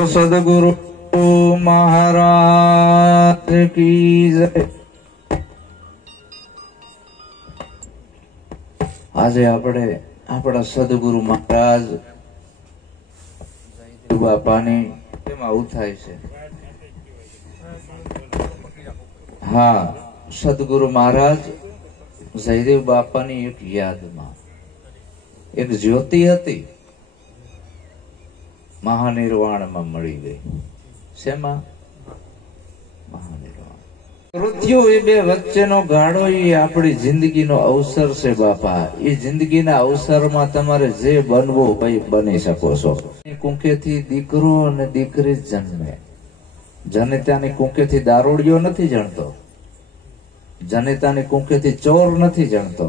બોલો સદગુરુ મહારાજ કી જય। આજે આપણે આપણા સદગુરુ મહારાજ બાપાની કેમ આવું થાય છે? હા, સદગુરુ મહારાજ જયદેવ બાપાની એક યાદમાં એક જ્યોતિ હતી, મહાનિર્વાણમાં મળી ગઈ। શેમાં? મહાનિર્વાણ। મૃત્યુ એ બે વચ્ચેનો ગાળો એ આપણી જિંદગીનો અવસર છે બાપા। એ જિંદગીના અવસરમાં તમારે જે બનવું હોય બની શકો છો। કુંકેથી દીકરો અને દીકરી જન્મે, જનેતાની કુંકેથી દારૂડિયો નથી જણતો, જનેતાની કુંકેથી ચોર નથી જણતો,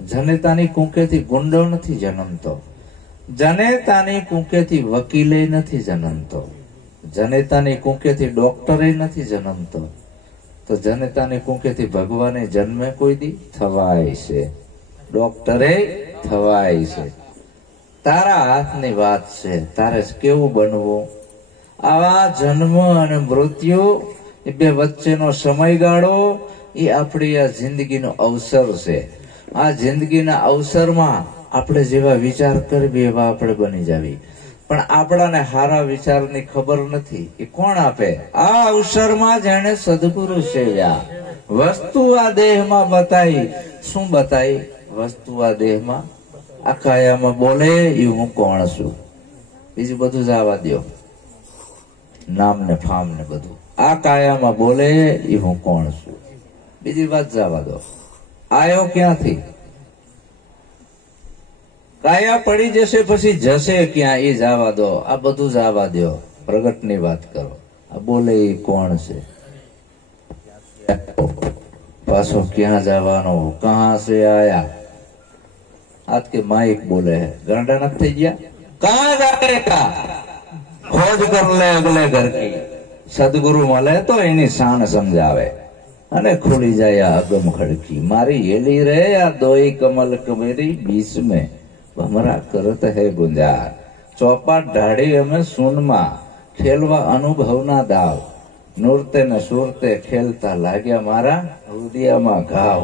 જનેતાની કુંકેથી ગુંડો નથી જન્મતો, જનેતાની કુંકેથી વકીલે નથી જન્મતો, જનેતાની કુંકેથી ડોક્ટરે નથી જન્મતો, તો જનેતાની કુંકેથી ભગવાને જન્મે કોઈ દી થવાય છે, ડોક્ટરે થવાય છે। તારા હાથની વાત છે, તારે કેવું બનવું? આવા જન્મ અને મૃત્યુ એ બે વચ્ચેનો સમયગાળો એ આપણી આ જિંદગીનો અવસર છે। આ જિંદગીના અવસરમાં આપણે જેવા વિચાર કરવી એવા આપણે બની જાવી, પણ આપણાને હારા વિચારની ખબર નથી। એ કોણ આપે? આ અવસરમાં જેને સદગુરુ સેવ્યા। વસ્તુ આ દેહમાં બતાઈ, શું બતાઈ? વસ્તુ આ દેહમાં, આ કાયામાં બોલે એ હું કોણ છું, બીજું બધું જવા દો, નામ ને ફામ ને બધું। આ કાયામાં બોલે એ હું કોણ છું, બીજી વાત જવા દો। આયો ક્યાંથી? કાયા પડી જશે પછી જશે ક્યાં એ જવા દો, આ બધું જવા દો, પ્રગટની વાત કરો। આ બોલે એ કોણ છે, પાછો ક્યાં જવાનો, કહાં से आया? आज के माइक बोले है, गांडा न થઈ ગયા? कहां जाएगा? खोज कर ले अगले घर की। सदगुरु મળે તો એની શાન સમજાવે અને ખુલી જાય આ અગમ ખડકી। મારી હેલી રે આ દોઈ કમલ કમેરી बीच में ભમરા કરત હે ગુંજાર। ચોપાટ ઢાળી અમે સૂનમાં ખેલવા અનુભવના દાવ, નૂરતે ને સુરતે ખેલતા લાગ્યા મારા હૃદયમાં ઘાવ।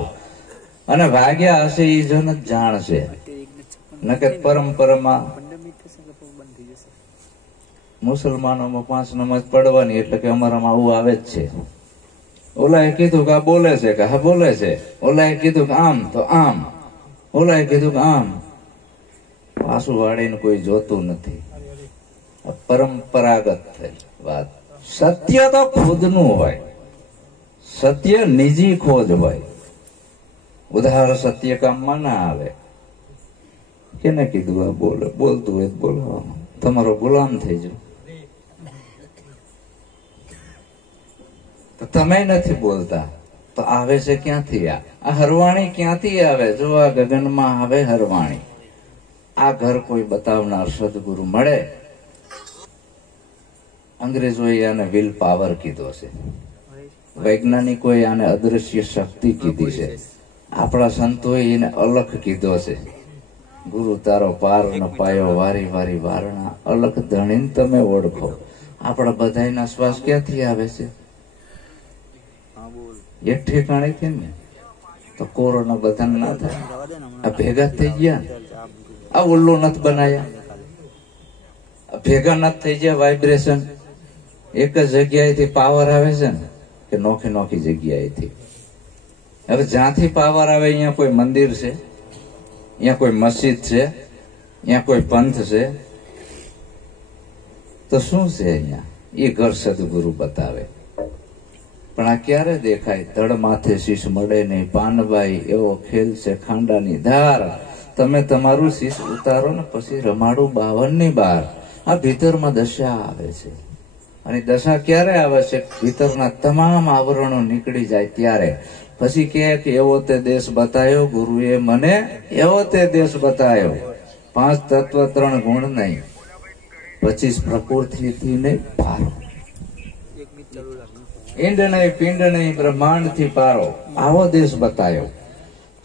અને ભાગ્યા હશે એ જન જ જાણશે, નકે પરંપરામાં મુસલમાનોમાં 5 નમાજ પડવાની એટલે કે અમારામાં આવું આવે જ છે। ઓલાએ કીધું કે આ બોલે છે કે હા બોલે છે, ઓલાએ કીધું કે આમ તો આમ, ઓલાએ કીધું કે આમ, પાછું વાળીને કોઈ જોતું નથી। પરંપરાગત થઈ વાત। સત્ય તો ખુદનું હોય, સત્ય નિજી ખોજ હોય, ઉધાર સત્ય કામમાં ના આવે। કેને કીધું આ બોલે? બોલતું હોય બોલવાનું, તમારો ગુલામ થઈ જાવ। તમે નથી બોલતા તો આવે છે ક્યાંથી? આ હરવાણી ક્યાંથી આવે? જો આ ગગનમાં આવે હરવાણી। આ ઘર કોઈ બતાવનાર સદગુરુ મળે। અંગ્રેજોએ આને વિલ પાવર કીધો છે, વૈજ્ઞાનિકોએ આને અદ્રશ્ય શક્તિ કીધી છે, આપણા સંતોએ એને અલખ કીધો છે। ગુરુ તારો પાર ન પાયો વારી વારી વારણા, અલખ ધણીને તમે ઓળખો। આપણા બધાના શ્વાસ ક્યાંથી આવે છે? એક ઠેકાણેથી ને, તો કોરોના બધાને ના થાય? આ ભેગા થઈ ગયા, આ ઉલ્લુ નથી બનાયા, ભેગા નથી થઈ ગયા, વાઇબ્રેશન એક જ જગ્યાએથી પાવર આવે છે ને, કે નોખી નોખી જગ્યાએથી। હવે જ્યાંથી પાવર આવે અહીંયા કોઈ મંદિર છે, અહીંયા કોઈ મસ્જિદ છે, અહીંયા કોઈ પંથ છે, તો શું છે અહીંયા? એ ઘર સદગુરુ બતાવે। પણ આ ક્યારે દેખાય? ધડ માથે શીશ મળે નહીં પાનબાઈ, એવો ખેલ છે ખાંડાની ધાર। તમે તમારું શીશ ઉતારો ને પછી રમાડું 52ની બાર। આ ભીતરમાં દશા આવે છે, અને દશા ક્યારે આવે છે? ભીતરના તમામ આવરણો નીકળી જાય ત્યારે। પછી કે એવો તે દેશ બતાયો ગુરુએ મને, એવો તે દેશ બતાયો। 5 તત્વ 3 ગુણ નહીં, 25 પ્રકૃતિથી નહીં પારો, ઈંડ નહીં પિંડ નહીં બ્રહ્માંડ થી પારો, આવો દેશ બતાયો।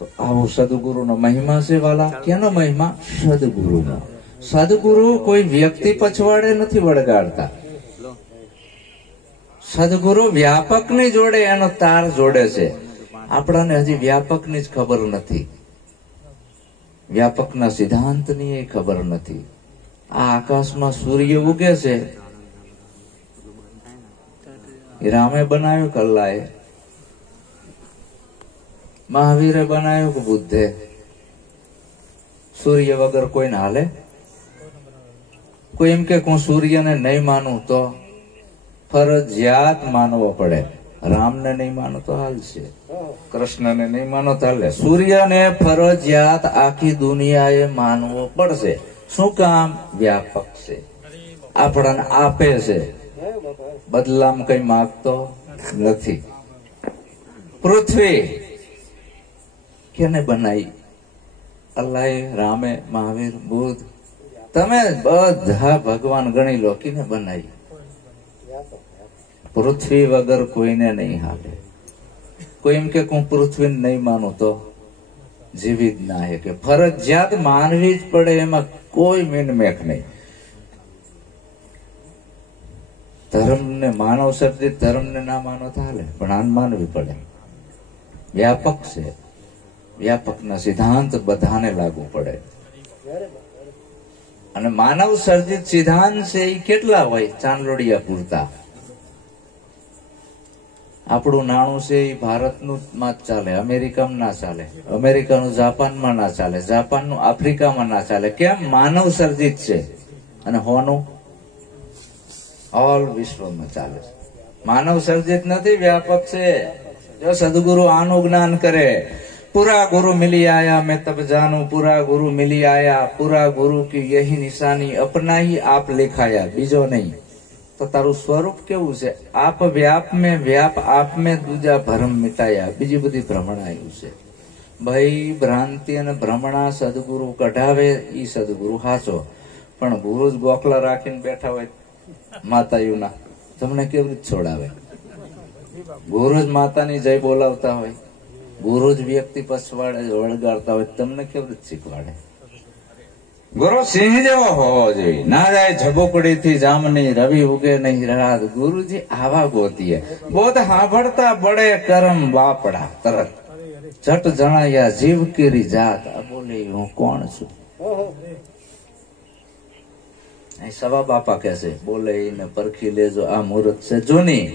તો આવો સદગુરુનો મહિમા છે વાલા। કેનો મહિમા? સદગુરુનો। સદગુરુ કોઈ વ્યક્તિ પછવાડે નથી વળગાડતા. સદગુરુ વ્યાપકની જોડે એનો તાર જોડે છે. આપણાને હજી વ્યાપકની જ ખબર નથી, વ્યાપકના સિદ્ધાંતની એ ખબર નથી. આ આકાશમાં સૂર્ય ઉગે છે એ રામે બનાવ્યું કે અલ્લાહે? મહાવીરે બનાવ્યું કે બુદ્ધે? સૂર્ય વગર કોઈને હાલે? કોઈ એમ કે હું સૂર્યને નહીં માનું તો ફરજિયાત માનવો પડે. રામને નહીં માનો તો હાલશે, કૃષ્ણને નહીં માનો તો હાલે. સૂર્યને ફરજિયાત આખી દુનિયાએ માનવો પડશે. શું કામ? વ્યાપક છે, આપણને આપે છે, બદલામ કઈ માગતો નથી. પૃથ્વી કેને બનાવી? અલ્લાહે, રામે, મહાવીર, બુદ્ધ, તમે બધા ભગવાન ગણી લો, કેને બનાવી? પૃથ્વી વગર કોઈને નહીં હાલે. કોઈ એમ કે હું પૃથ્વીને નહીં માનું તો જીવી જ ના કે ફરજિયાત માનવી જ પડે, એમાં કોઈ મીનમેક નહીં. ધર્મને, માનવ સર્જિત ધર્મને ના માનો તો હાલે, પણ આન માનવી પડે. વ્યાપક છે, વ્યાપકના સિદ્ધાંત બધાને લાગુ પડે. અને માનવ સર્જિત સિદ્ધાંત છે એ કેટલા હોય? ચાંદલોડિયા પૂરતા. આપણું નાણું છે એ ભારતનું માં જ ચાલે, અમેરિકામાં ના ચાલે. અમેરિકાનું જાપાનમાં ના ચાલે, જાપાનનું આફ્રિકામાં ના ચાલે. કેમ? માનવ સર્જિત છે. અને હોનું ઓલ વિશ્વમાં ચાલે છે. માનવ સર્જિત નથી, વ્યાપક છે. જો સદગુરુ આનું જ્ઞાન કરે, પૂરા ગુરુ મિલી આયા મેં તબ જાનું, પૂરા ગુરુ મિલી આયા, પૂરા ગુરુ की यही निशानी अपना ही आप लिखाया, બીજો નહીં. તો તારું સ્વરૂપ કેવું છે? આપ વ્યાપ મેં, વ્યાપ આપ મેં, દૂજા ભ્રમ મિટાયા. બીજી બધી ભ્રમણાયું છે. ભાઈ, ભ્રાંતિ અને ભ્રમણા સદગુરુ કઢાવે ઈ સદગુરુ હાચો. પણ ગુરુ જ ગોખલા રાખીને બેઠા હોય માતાયુના, તમને કેવી રીતે છોડાવે? ગુરુ જ માતાની જય બોલાવતા હોય, ગુરુ જ વ્યક્તિ પછવાડે વળગાડતા હોય, તમને કેવી રીતે શીખવાડે? ગુરુ સિંહ જેવો હોવો જોઈએ, ના જાય ઝબુકડી થી જામની, રવિ ઉગે નહીં રાત. ગુરુજી આવા ગોતીએ, બોધ સાંભળતા બળે કરમ બાપડા તરત, જટ જણાયા જીવ કેરી જાત. આ બોલે હું કોણ છું? સવા બાપા કે છે, બોલે એને પરખી લેજો, આ મુહૂર્ત છે જૂની,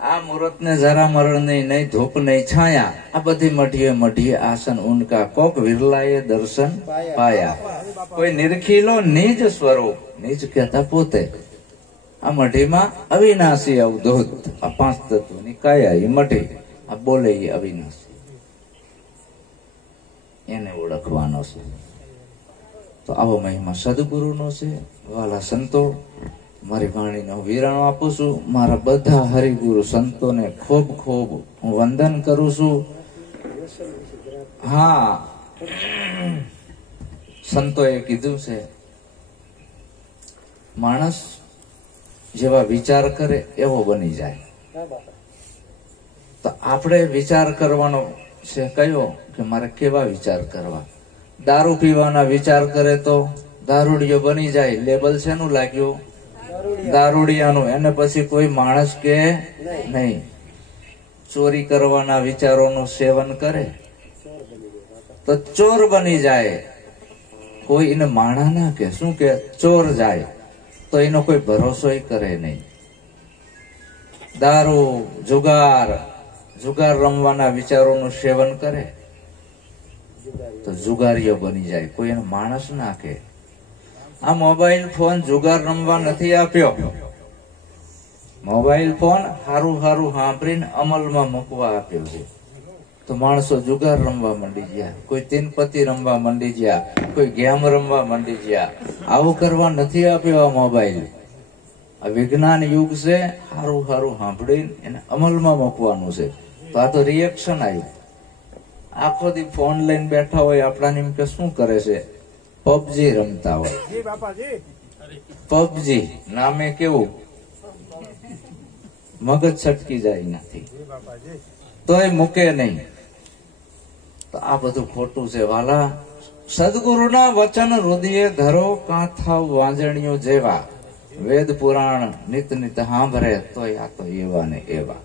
આ મુહૂર્ત ને જરા મરણ નહીં, ધૂપ નહીં છાયા. આ બધી મઢીએ આસન ઉનકા, કોક વિરલાએ દર્શન પાયા. કોઈ નિરખી લો નિજ સ્વરૂપ, નિજ કહેતા પોતે. આ મઢીમાં અવિનાશી અવધૂત, આ પાંચ તત્વની કાયા એ મઢી. આ બોલે એ અવિનાશી, એને ઓળખવાનો છે. તો આવો મહિમા સદગુરુનો છે. વાલા સંતો, મારી વાણીને હું વિરામ આપું છું. મારા બધા હરિગુરુ સંતોને ખૂબ ખૂબ હું વંદન કરું છું. હા, સંતોએ કીધું છે, માણસ જેવા વિચાર કરે એવો બની જાય. તો આપણે વિચાર કરવાનો છે કયો? કે મારે કેવા વિચાર કરવા? દારૂ પીવાના વિચાર કરે તો દારૂડિયો બની જાય. લેબલ શેનું લાગ્યું? દારૂડિયાનું. એને પછી કોઈ માણસ કે નહીં. ચોરી કરવાના વિચારોનું સેવન કરે તો ચોર બની જાય. કોઈ એને માણા ના કે, શું કે? ચોર જાય. તો એનો કોઈ ભરોસો કરે નહીં. દારૂ, જુગાર રમવાના વિચારોનું સેવન કરે તો જુગારીઓ બની જાય. કોઈ એને માણસ ના કે. આ મોબાઈલ ફોન જુગાર રમવા નથી આપ્યો. મોબાઈલ ફોન હારું સાંભળીને અમલમાં મૂકવા આપ્યો છે. તો માણસો જુગાર રમવા માંડી ગયા, કોઈ તીનપતિ રમવા માંડી ગયા, કોઈ ગેમ રમવા માંડી ગયા. આવું કરવા નથી આપ્યો આ મોબાઈલ. આ વિજ્ઞાન યુગ છે. હારું સાંભળીને એને અમલમાં મૂકવાનું છે. તો આ તો રિએક્શન આવ્યું. આખો દી ફોન લઈને બેઠા હોય, આપણાને એમ કે શું કરે છે? પબજી રમતા હોય. પબજી નામે કેવું મગજ છટકી જાય નથી, તોય મૂકે નહીં. તો આ બધું ખોટું છે વાલા. સદગુરુના વચન હૃદયે ધરો કાં થાવ વાંજણીઓ જેવા, વેદ પુરાણ નિત નિત સાંભળે તોય આ તો એવા ને એવા.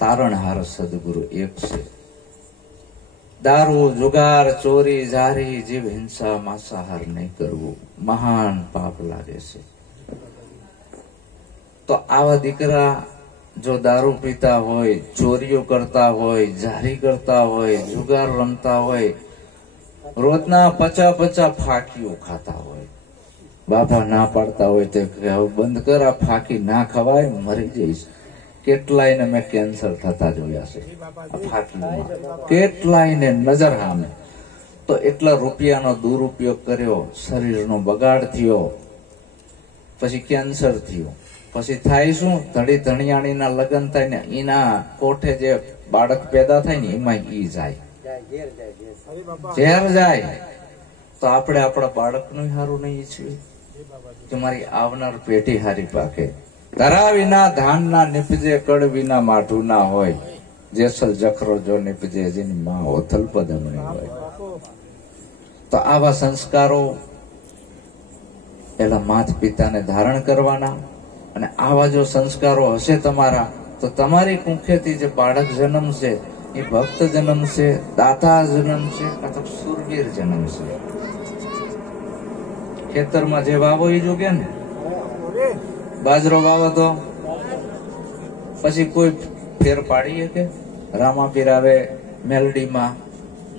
તારણહાર સદગુરુ એક છે. દારૂ જુગાર ચોરી જારી જીવ હિંસા માંસાહાર નહીં કરવું મહાન પાપ લાગે છે. તો આવા દીકરા જો દારૂ પીતા હોય, ચોરીઓ કરતા હોય, જારી કરતા હોય, જુગાર રમતા હોય, રોજના 50 ફાકીઓ ખાતા હોય, બાપા ના પાડતા હોય તો હવે બંધ કર, આ ફાકી ના ખવાય, મરી જઈશ. કેટલાયને મેં કેન્સર થતા જોયા છે આ ફાકીમાં, કેટલાયને નજર સામે. તો એટલા રૂપિયાનો દુરુપયોગ કર્યો, શરીરનો બગાડ થયો, પછી કેન્સર થયું. પછી થાય શું, ધણી ધણિયાણીના લગ્ન થાય ને એના કોઠે જે બાળક પેદા થાય ને એમાં ઈ જાય, ઝેર જાય. તો આપણે આપણા બાળકનું સારું નહીં ઈચ્છ્યું કે મારી આવનાર પેઢી હારી પાકે. ધરા વિના ધાન ના નીપજે, કડ વિના માઠું ના હોય, જેસલ જખરો જો નીપજે જેની માં ઓથલ પદમણી હોય. તો આવા સંસ્કારો પેલા માતા પિતાને ધારણ કરવાના. અને આવા જો સંસ્કારો હશે તમારા, તો તમારી કુંખેથી જે બાળક જન્મ છે એ ભક્ત જન્મ છે, દાતા જન્મ છે, અથવા સુરવીર જન્મ છે. ખેતરમાં જે વાવો એ જોગે ને, બાજરો વાવો તો પછી કોઈ ફેર પાડીએ કે રામાપીર આવે મેલડીમાં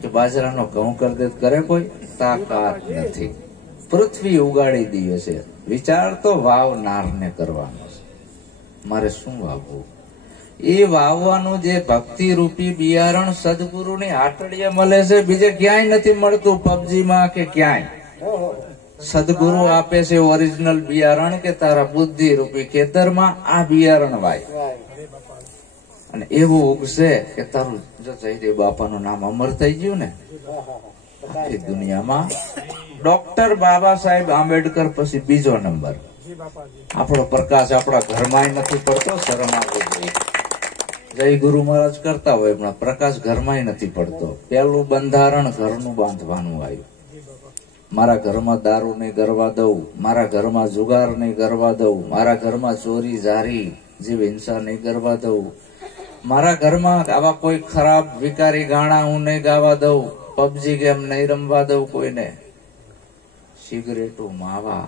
કે બાજરાનો ઘઉં કરી દે, કરે કોઈ? તાકાત નથી. પૃથ્વી ઉગાડી દઈએ છે. વિચાર તો વાવનારને કરવાનો છે. મારે શું વાવવું? એ વાવવાનું જે ભક્તિ રૂપી બિયારણ સદગુરુની આટડીએ મળે છે, બીજે ક્યાંય નથી મળતું, પબજીમાં કે ક્યાંય. સદગુરુ આપે છે ઓરિજિનલ બિયારણ કે તારા બુદ્ધિ રૂપી ખેતરમાં આ બિયારણ વાય, અને એવું ઉગશે કે તારું જો જયદેવ બાપાનું નામ અમર થઈ ગયું ને આખી દુનિયામાં. ડોક્ટર બાબા સાહેબ આંબેડકર પછી બીજો નંબર. આપણો પ્રકાશ આપણા ઘરમાં નથી પડતો, શરમ આવવી જોઈએ. જય ગુરુ મહારાજ કરતા હોય પણ પ્રકાશ ઘરમાં નથી પડતો. પેલું બંધારણ ઘરનું બાંધવાનું આવ્યું. મારા ઘરમાં દારૂ નહીં કરવા દઉં, મારા ઘરમાં જુગાર નહીં કરવા દઉં, મારા ઘરમાં ચોરી જારી જીવ હિંસા નહીં કરવા દઉં, મારા ઘરમાં આવા કોઈ ખરાબ વિકારી ગાણા હું નહીં ગાવા દઉં, પબજી ગેમ નહીં રમવા દઉં કોઈને. સિગરેટો, માવા,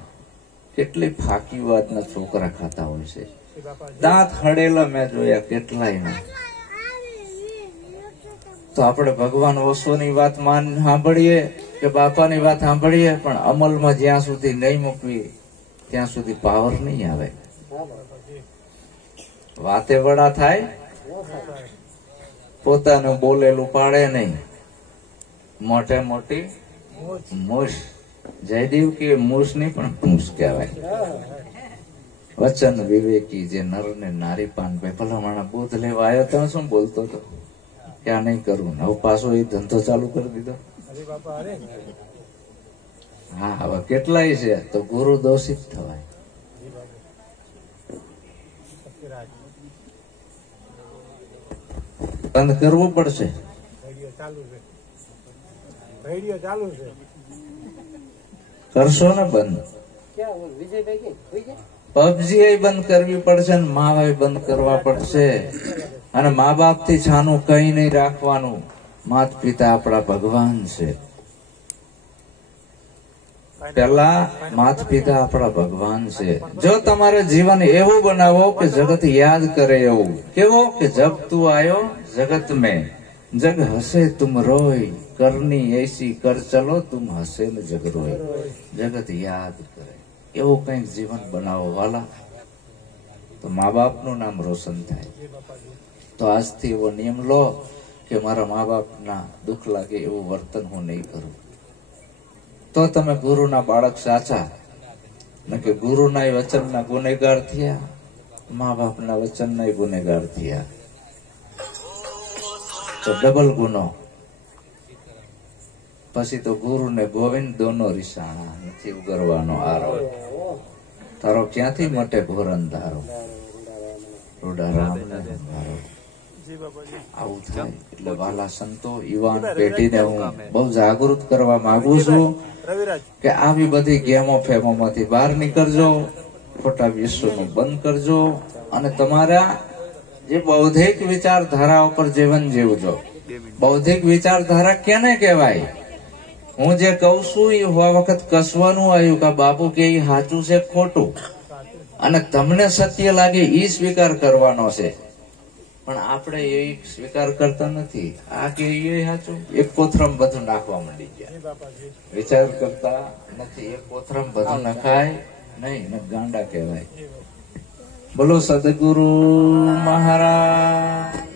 કેટલી ફાકીવાદના છોકરા ખાતા હોય છે. દાંત હડેલા મેં જોયા કેટલાય. તો આપણે ભગવાન ઓશોની વાત સાંભળીએ કે બાપાની વાત સાંભળીએ, પણ અમલમાં જ્યાં સુધી નહીં મૂકવી ત્યાં સુધી પાવર નહીં આવે. વાતે વડા થાય, પોતાનું બોલેલું પાડે નહીં, મોટે મોટી મૂછ. જયદેવ કે મૂછ નહીં પણ મૂછ કહેવાય. વચન વિવેકી જે નર ને નારી પાન ભાઈ ભલામણા બુદ્ધ લેવા આવ્યો તો શું બોલતો હતો, ક્યાં નહીં કરવું. હવે પાછો એ ધંધો ચાલુ કરી દીધો. હા, હવે કેટલાય છે તો ગુરુ દોષિત થવાય. બંધ કરવું પડશે. કરશો ને બંધ? પબજી બંધ કરવી પડશે ને માવા બંધ કરવા પડશે. અને મા બાપ થી છાનું કઈ નહીં રાખવાનું. માતા પિતા આપણા ભગવાન છે. પેલા માતા પિતા આપણા ભગવાન છે. જો તમારે જીવન એવું બનાવો કે જગત યાદ કરે એવું. કેવો કે જબ તું આયો જગત મેં, જગ હસે તુમ રોય, કરની એસી કર ચલો તુમ હસે ને જગ રોય. જગત યાદ કરે એવું કઈક જીવન બનાવો વાલા, તો મા બાપ નું નામ રોશન થાય. તો આજથી એવો નિયમ લો કે મારા મા બાપ ના દુઃખ લાગે એવું વર્તન હું નહીં કરું. તો તમે ગુરુના બાળક સાચા. ને કે ગુરુના વચનના ગુનેગાર થયા, મા બાપના વચનના ગુનેગાર થયા, તો ડબલ ગુનો. પછી તો ગુરુ ને ગોવિંદ દોનો રીસાણા, નથી ઉગરવાનો આરો. તારો ક્યાંથી મટે ઘોર અંધારો, રૂડા રામ ને અંધારો. આવું થાય. એટલે વાલા સંતો, યુવાન પેઢીને હું બહુ જાગૃત કરવા માંગુ છું કે આવી બધી ગેમો ફેમોમાંથી બહાર નીકળજો, ખોટા વિશ્વનું બંધ કરજો અને તમારા જે બૌદ્ધિક વિચારધારા ઉપર જીવન જીવજો. બૌદ્ધિક વિચારધારા કેને કહેવાય? હું જે કઉ છું એ હવા વખત કસવાનું આવ્યું કે બાપુ કે એ સાચું છે ખોટું, અને તમને સત્ય લાગે એ સ્વીકાર કરવાનો છે. પણ આપણે એ સ્વીકાર કરતા નથી. આ કે એ સાચું, એક કોથરમ બધું નાખવા માંડી ગયા. વિચાર કરતા નથી. એક કોથરમ બધું નખાય નહીં ને ગાંડા કહેવાય. બોલો સદગુરુ મહારાજ.